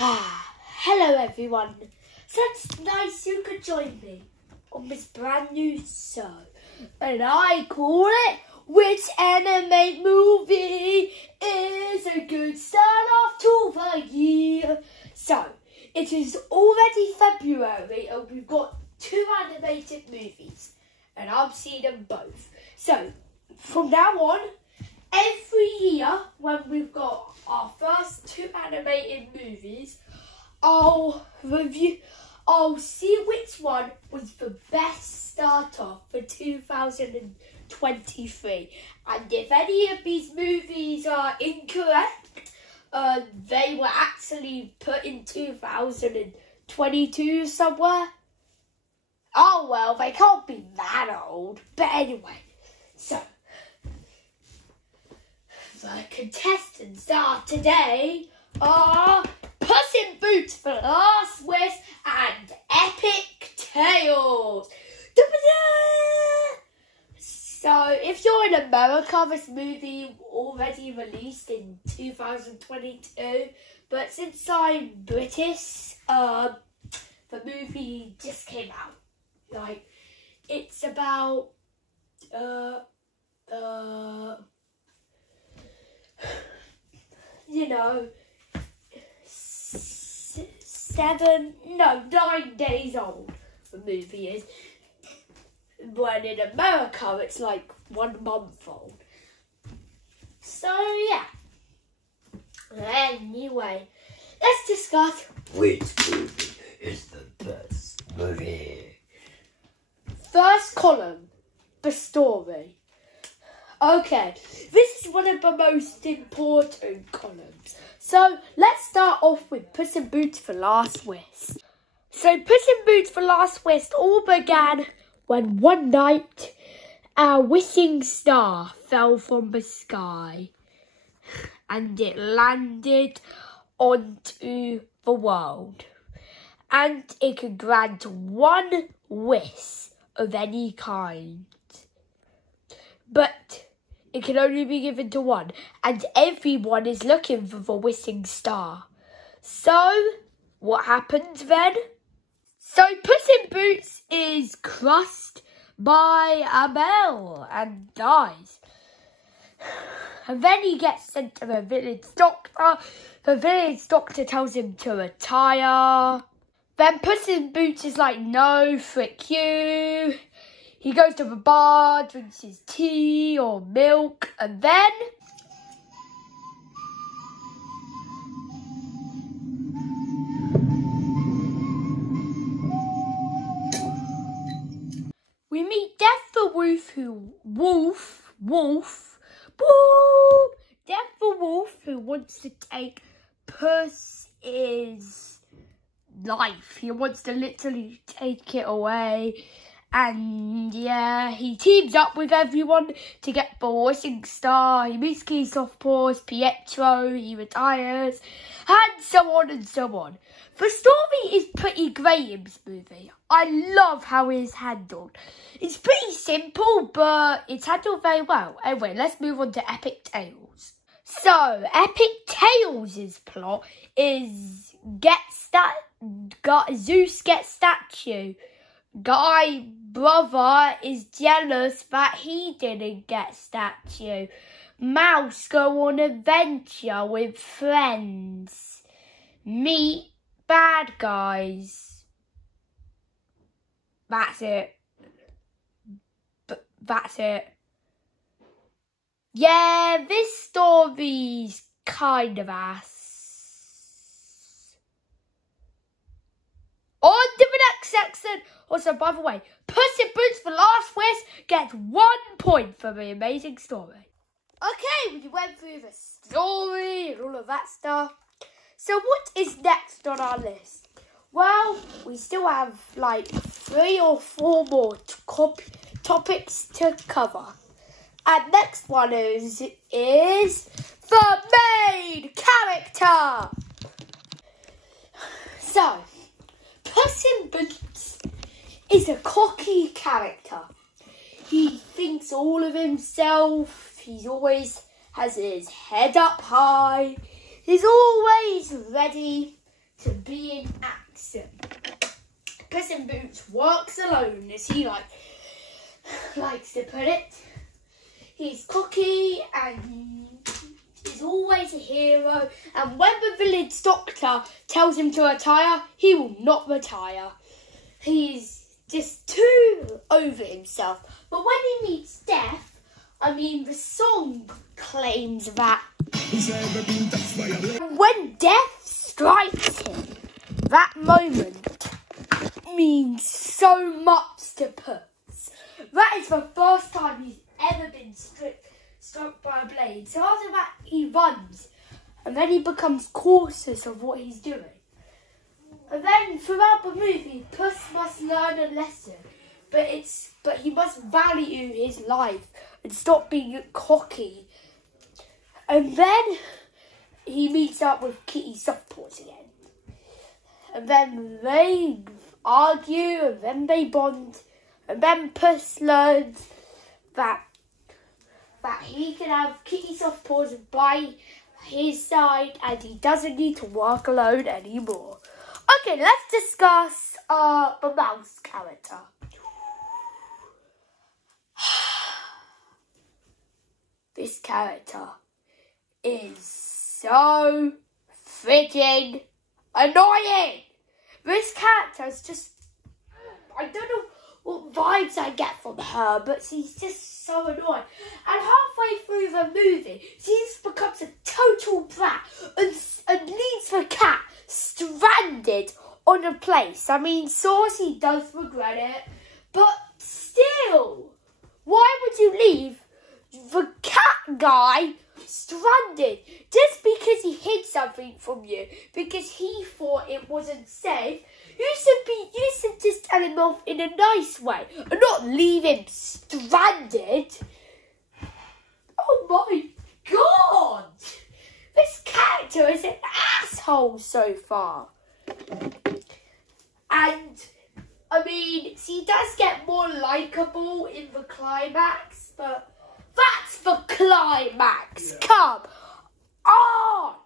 Hello everyone, so it's nice you could join me on this brand new show, and I call it Which Anime Movie is a Good Start Off to the Year? So, it is already February and we've got 2 animated movies and I've seen them both. So, from now on, every year when we've got our first 2 animated movies, I'll see which one was the best start off for 2023. And if any of these movies are incorrect, they were actually put in 2022 somewhere. Oh well, they can't be that old. But anyway, so the contestants today are Puss in Boots for Last Wish and Epic Tales. So, if you're in America, this movie already released in 2022. But since I'm British, the movie just came out. Like, it's about you know, 9 days old, the movie is. When in America, it's like 1 month old. So, yeah. Anyway, let's discuss which movie is the best movie. First column, the story. Okay, this is one of the most important columns. So, let's start off with Puss in Boots for Last Wish. So, Puss in Boots for Last Wish all began when one night a wishing star fell from the sky and it landed onto the world. And it could grant 1 wish of any kind. But it can only be given to 1, and everyone is looking for the wishing star. So, what happens then? So, Puss in Boots is crushed by a bell and dies. And then he gets sent to the village doctor. The village doctor tells him to retire. Then Puss in Boots is like, no, frick you. He goes to the bar, drinks his tea or milk, and then we meet Death the Wolf, Death the Wolf, who wants to take Puss's life. He wants to literally take it away. And yeah, he teams up with everyone to get the wishing star. He meets Cleesoftpaws, Pietro, he retires, and so on and so on. The story is pretty great in this movie. I love how it is handled. It's pretty simple, but it's handled very well. Anyway, let's move on to Epic Tales. So, Epic Tales' plot is Zeus gets statue. Guy brother is jealous that he didn't get statue. Mouse go on adventure with friends. Meet bad guys. That's it. That's it. Yeah, this story's kind of ass. On to the next section. Also, by the way, Puss in Boots for Last Wish gets 1 point for the amazing story. Okay, we went through the story and all of that stuff. So what is next on our list? Well, we still have like 3 or 4 more topics to cover. And next one is the main character. So, Puss in Boots is a cocky character. He thinks all of himself. He always has his head up high. He's always ready to being absent. Puss in Boots works alone, as he likes to put it. He's cocky and he's always a hero. And when the village doctor tells him to retire, he will not retire. He's just too over himself. But when he meets death, the song claims that when death strikes him, that moment means so much to Puss. That is the first time he's ever been struck by a blade. So after that, he runs, and then he becomes cautious of what he's doing. And then throughout the movie, Puss must learn a lesson, but he must value his life and stop being cocky. And then he meets up with Kitty Softpaws again. And then they argue, and then they bond. And then Puss learns that he can have Kitty Softpaws by his side, and he doesn't need to work alone anymore. Okay, let's discuss the mouse character. This character is so freaking annoying. This character is just, I don't know what vibes I get from her, but she's just so annoying. And halfway through the movie, she just becomes a total brat and leaves the cat stranded on a place. Saucy does regret it, but still, why would you leave the cat guy stranded just because he hid something from you, because he thought it wasn't safe? You should just tell him off in a nice way and not leave him stranded. Oh my God! This character is an asshole so far. And she does get more likeable in the climax, but that's the climax. Yeah. Come on!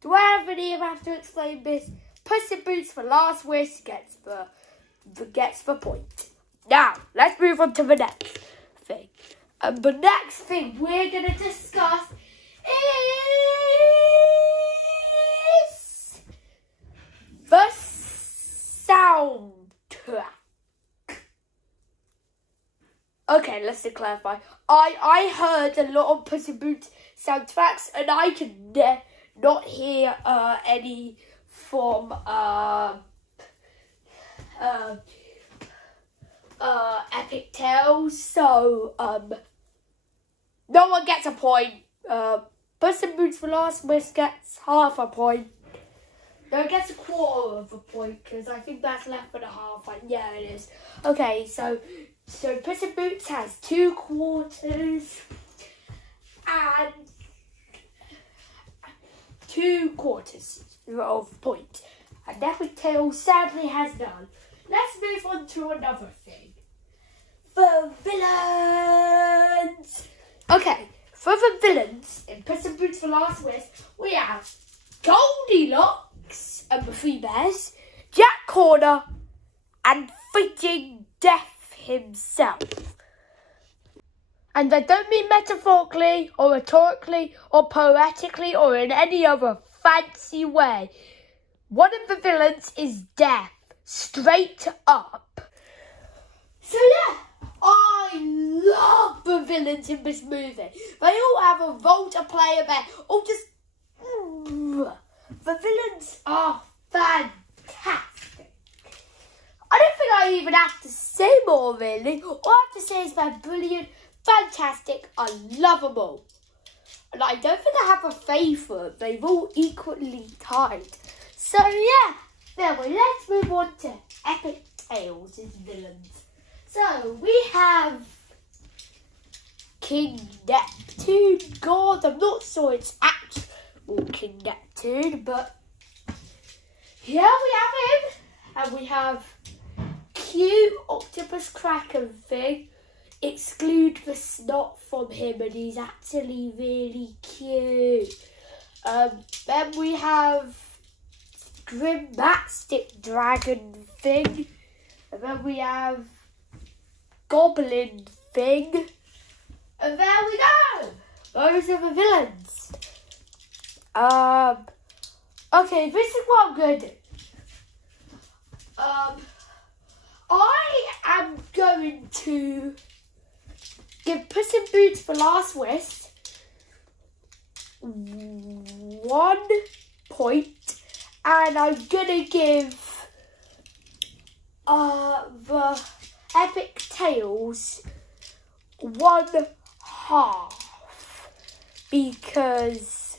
Do I even have to explain this? Puss in Boots for Last Wish gets the point. Now, let's move on to the next thing. And the next thing we're going to discuss is the soundtrack. Okay, let's clarify. I heard a lot of Puss in Boots soundtracks, and I can not hear any from Epic Tales, so no one gets a point. Puss in Boots for Last Wish gets half a point. No, it gets a quarter of a point, because I think that's less than a half. Yeah, it is. Okay, so Puss in Boots has 2 quarters and 2 quarters of point. And Epic Tales sadly has none. Let's move on to another thing. The villains! Okay, for the villains in Puss in Boots for Last Wish, we have Goldilocks and the 3 Bears, Jack Corner, and freaking Death himself. And I don't mean metaphorically or rhetorically or poetically or in any other fancy way. One of the villains is Death, straight up. So yeah, I love the villains in this movie. They all have a role to play in there. The villains are fantastic. I don't think I even have to say more, really. All I have to say is they're brilliant, fantastic, unlovable. And I don't think I have a favourite. They've all equally tied. So yeah, then let's move on to Epic Tales' villains. So we have King Neptune. God, I'm not sure it's actual King Neptune, but here we have him. And we have cute octopus kraken thing. Exclude the snot from him, and he's actually really cute. Then we have Grim Matchstick Dragon thing. And then we have Goblin thing. And there we go. Those are the villains. Okay, this is what I'm going to do. I am going to give Puss in Boots the Last Wish 1 point, and I'm gonna give the Epic Tales 1/2 because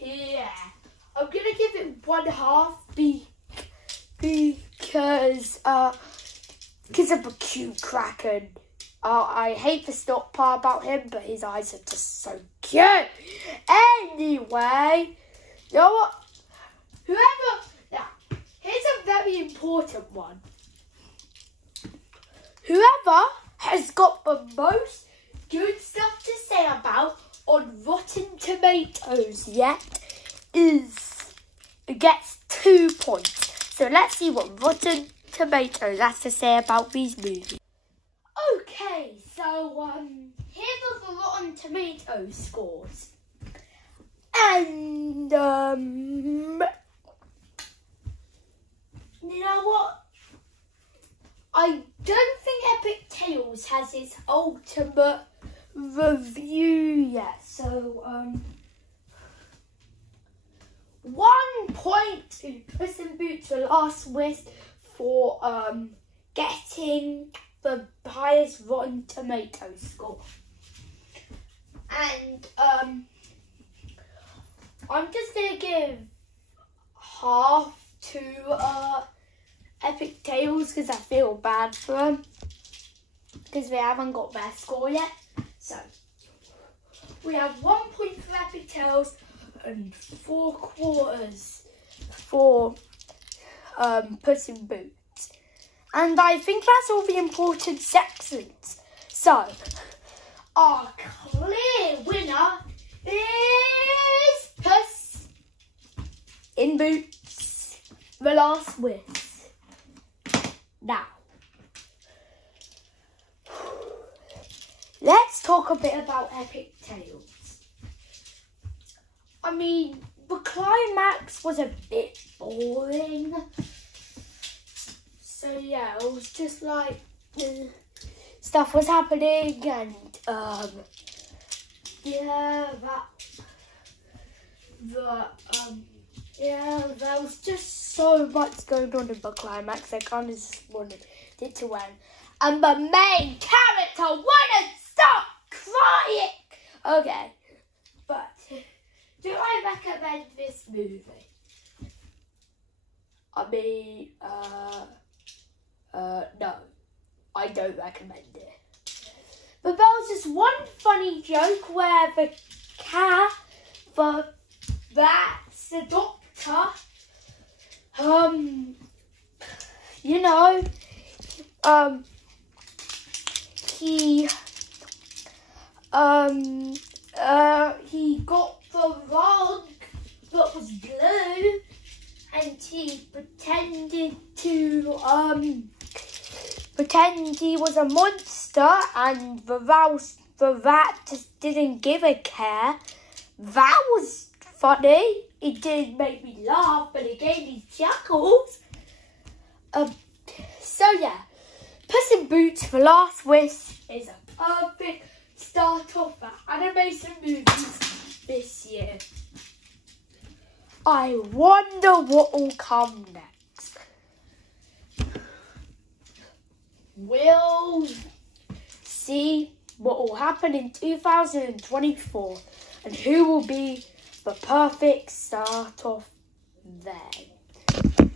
yeah, I'm gonna give it 1/2 because of the cute Kraken. I hate the stock part about him, but his eyes are just so cute. Anyway, you know what? Now, here's a very important one. Whoever has got the most good stuff to say about on Rotten Tomatoes gets 2 points. So let's see what Rotten Tomatoes has to say about these movies. Okay, so here are the Rotten Tomatoes scores. And you know what? I don't think Epic Tales has its ultimate review yet. So 1 point to Puss in Boots The Last Wish for getting the highest Rotten Tomatoes score. And I'm just gonna give 1/2 to Epic Tales because I feel bad for them because they haven't got their score yet. So we have 1 point for Epic Tales and 4/4 for Puss in Boots. And I think that's all the important sections. So our clear winner is Puss in Boots The Last Wish. Now, let's talk a bit about Epic Tales. I mean, the climax was a bit boring. So yeah, it was just like stuff was happening and there was just so much going on in the climax. I kind of just wanted it to end. And the main character wouldn't stop crying. Okay, but do I recommend this movie? I mean, no, I don't recommend it. But there was just one funny joke where the doctor, you know, he got the rug that was blue, and he pretended he was a monster, and the rat just didn't give a care. That was funny. It did make me laugh, but it gave me chuckles. So yeah, Puss in Boots The Last Wish is a perfect start off for animation movies this year. I wonder what will come next. We'll see what will happen in 2024 and who will be the perfect start off then.